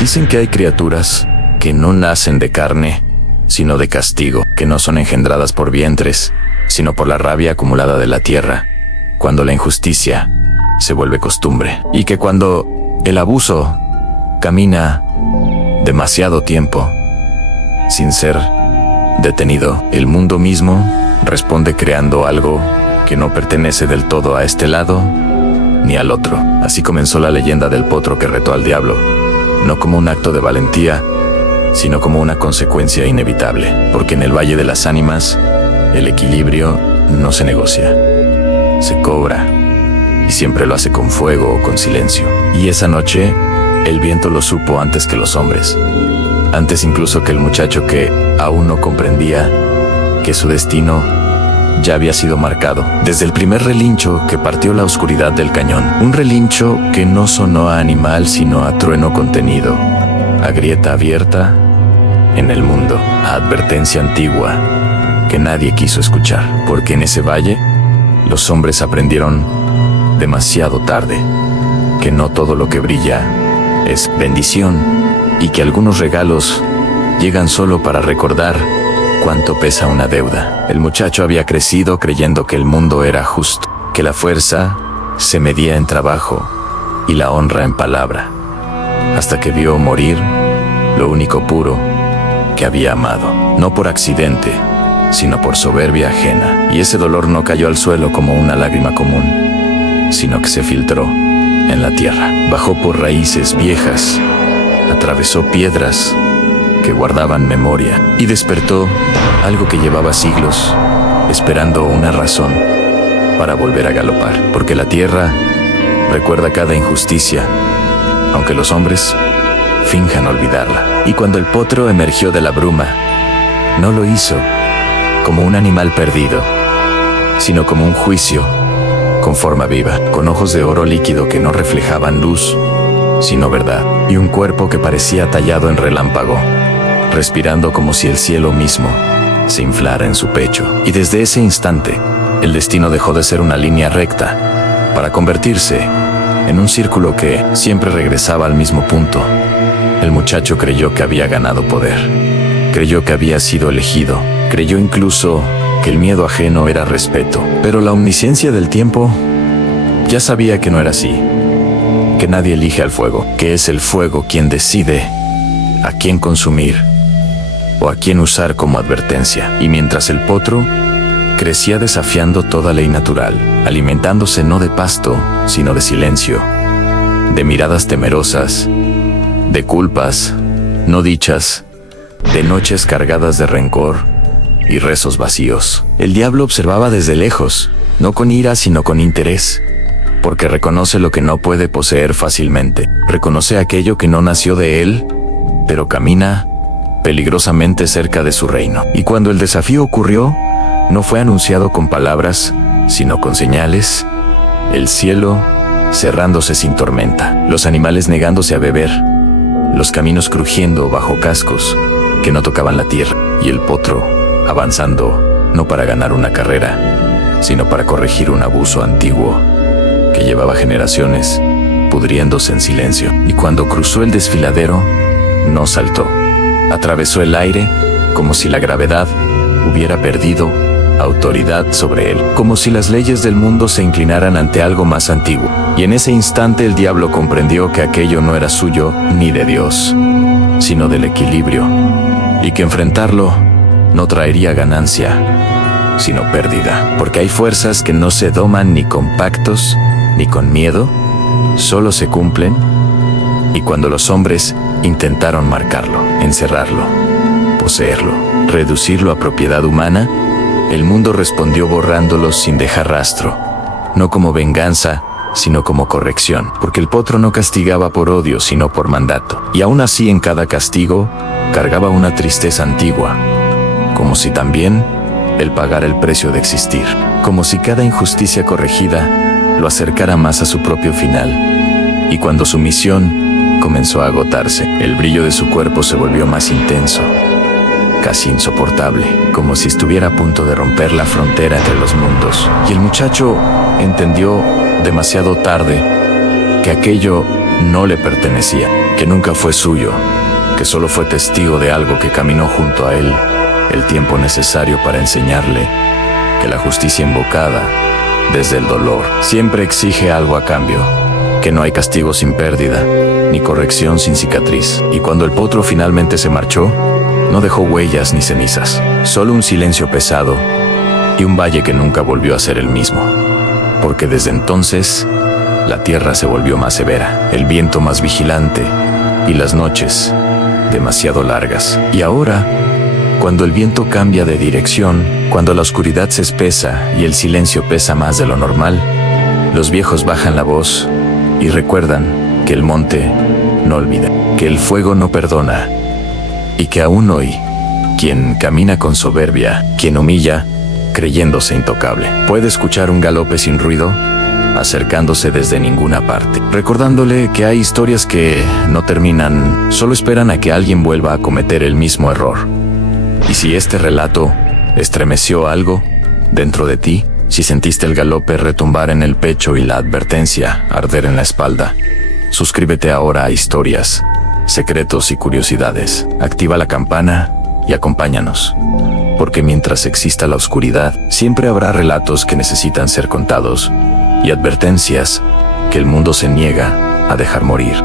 Dicen que hay criaturas que no nacen de carne, sino de castigo, que no son engendradas por vientres, sino por la rabia acumulada de la tierra, cuando la injusticia se vuelve costumbre, y que cuando el abuso camina demasiado tiempo sin ser detenido, el mundo mismo responde creando algo que no pertenece del todo a este lado ni al otro. Así comenzó la leyenda del potro que retó al diablo, no como un acto de valentía, sino como una consecuencia inevitable, porque en el Valle de las Ánimas el equilibrio no se negocia, se cobra, y siempre lo hace con fuego o con silencio. Y esa noche el viento lo supo antes que los hombres, antes incluso que el muchacho que aún no comprendía que su destino ya había sido marcado desde el primer relincho que partió la oscuridad del cañón. Un relincho que no sonó a animal sino a trueno contenido, a grieta abierta en el mundo, a advertencia antigua que nadie quiso escuchar, porque en ese valle los hombres aprendieron demasiado tarde que no todo lo que brilla es bendición, y que algunos regalos llegan solo para recordar cuánto pesa una deuda. El muchacho había crecido creyendo que el mundo era justo, que la fuerza se medía en trabajo y la honra en palabra, hasta que vio morir lo único puro que había amado, no por accidente, sino por soberbia ajena. Y ese dolor no cayó al suelo como una lágrima común, sino que se filtró en la tierra, bajó por raíces viejas, atravesó piedras que guardaban memoria y despertó algo que llevaba siglos esperando una razón para volver a galopar, porque la tierra recuerda cada injusticia, aunque los hombres finjan olvidarla. Y cuando el potro emergió de la bruma, no lo hizo como un animal perdido, sino como un juicio con forma viva, con ojos de oro líquido que no reflejaban luz, sino verdad, y un cuerpo que parecía tallado en relámpago, respirando como si el cielo mismo se inflara en su pecho. Y desde ese instante, el destino dejó de ser una línea recta para convertirse en un círculo que siempre regresaba al mismo punto. El muchacho creyó que había ganado poder, creyó que había sido elegido, creyó incluso que el miedo ajeno era respeto. Pero la omnisciencia del tiempo ya sabía que no era así, que nadie elige al fuego, que es el fuego quien decide a quién consumir o a quién usar como advertencia. Y mientras el potro crecía desafiando toda ley natural, alimentándose no de pasto, sino de silencio, de miradas temerosas, de culpas no dichas, de noches cargadas de rencor y rezos vacíos, el diablo observaba desde lejos, no con ira sino con interés, porque reconoce lo que no puede poseer fácilmente, reconoce aquello que no nació de él, pero camina peligrosamente cerca de su reino. Y cuando el desafío ocurrió, no fue anunciado con palabras, sino con señales, el cielo cerrándose sin tormenta, los animales negándose a beber, los caminos crujiendo bajo cascos que no tocaban la tierra, y el potro avanzando no para ganar una carrera, sino para corregir un abuso antiguo que llevaba generaciones pudriéndose en silencio. Y cuando cruzó el desfiladero, no saltó, atravesó el aire como si la gravedad hubiera perdido autoridad sobre él, como si las leyes del mundo se inclinaran ante algo más antiguo. Y en ese instante el diablo comprendió que aquello no era suyo ni de Dios, sino del equilibrio, y que enfrentarlo no traería ganancia, sino pérdida, porque hay fuerzas que no se doman ni con pactos ni con miedo, solo se cumplen. Y cuando los hombres intentaron marcarlo, encerrarlo, poseerlo, reducirlo a propiedad humana, el mundo respondió borrándolos sin dejar rastro, no como venganza, sino como corrección, porque el potro no castigaba por odio, sino por mandato. Y aún así en cada castigo cargaba una tristeza antigua, como si también él pagara el precio de existir, como si cada injusticia corregida lo acercara más a su propio final. Y cuando su misión comenzó a agotarse, el brillo de su cuerpo se volvió más intenso, casi insoportable, como si estuviera a punto de romper la frontera entre los mundos. Y el muchacho entendió demasiado tarde que aquello no le pertenecía, que nunca fue suyo, que solo fue testigo de algo que caminó junto a él el tiempo necesario para enseñarle que la justicia invocada desde el dolor siempre exige algo a cambio, que no hay castigo sin pérdida, ni corrección sin cicatriz. Y cuando el potro finalmente se marchó, no dejó huellas ni cenizas, solo un silencio pesado y un valle que nunca volvió a ser el mismo. Porque desde entonces, la tierra se volvió más severa, el viento más vigilante y las noches demasiado largas. Y ahora, cuando el viento cambia de dirección, cuando la oscuridad se espesa y el silencio pesa más de lo normal, los viejos bajan la voz y recuerdan que el monte no olvida, que el fuego no perdona y que aún hoy, quien camina con soberbia, quien humilla, creyéndose intocable, puede escuchar un galope sin ruido, acercándose desde ninguna parte, recordándole que hay historias que no terminan, solo esperan a que alguien vuelva a cometer el mismo error. Y si este relato estremeció algo dentro de ti, si sentiste el galope retumbar en el pecho y la advertencia arder en la espalda, suscríbete ahora a Historias, Secretos y Curiosidades. Activa la campana y acompáñanos, porque mientras exista la oscuridad, siempre habrá relatos que necesitan ser contados y advertencias que el mundo se niega a dejar morir.